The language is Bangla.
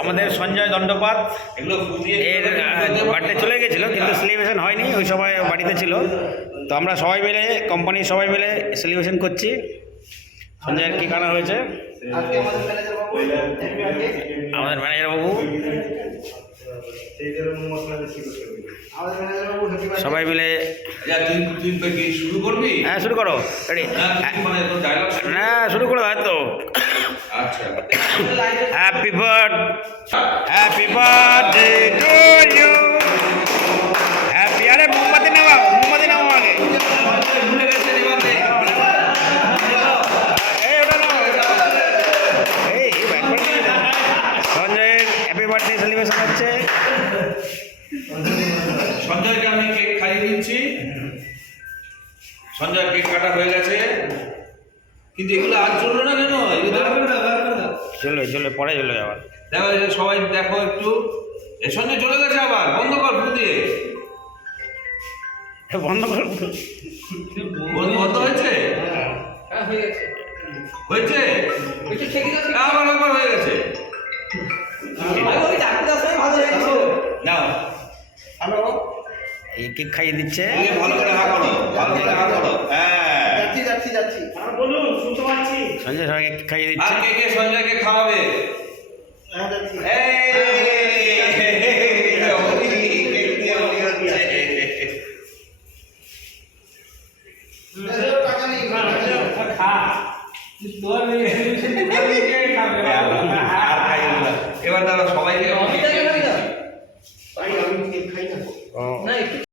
আমাদের সঞ্জয় দণ্ডপাত এর বার্থডে চলে গেছিলো, কিন্তু সেলিব্রেশন হয়নি, ওই সময় বাড়িতে ছিল। তো আমরা সবাই মিলে, কোম্পানির সবাই মিলে সেলিব্রেশন করছি। সঞ্জয়ের কী কানা হয়েছে, আমাদের ম্যানেজার বাবু সবাই মিলে। শুরু করবি? হ্যাঁ, শুরু করো। রেডি? না, শুরু করো হয়তো। Happy birthday to you. Happy, আরে মোমবাতি নামাও, মোমবাতি নামাও আগে। সঞ্জয়ের হ্যাপি বার্থডে সেলিব্রেশন হচ্ছে। সঞ্জয়কে আমি কেক খাইয়ে দিচ্ছি। সঞ্জয় কেক কাটা হয়ে গেছে, কিন্তু এগুলো আজ চললো না কেন? চলবে পরে চলবে আবার। দেখো, এই যে সবাই দেখো একটু, এর সঙ্গে চলে গেছে আবার। বন্ধ কর ফু দিয়ে। বন্ধ কর। বন্ধ হয়েছে? হয়েছে? আবার একবার হয়ে গেছে। নাও, এই কেক খাইয়ে দিচ্ছে। ভালো করে হা করো, ভালো করে হা করো। হ্যাঁ, সঞ্জয় সবাইকে কেক খাইয়ে আর দিচ্ছে। কে সঞ্জয়কে খাওয়াবে? এবার তারা সবাইকে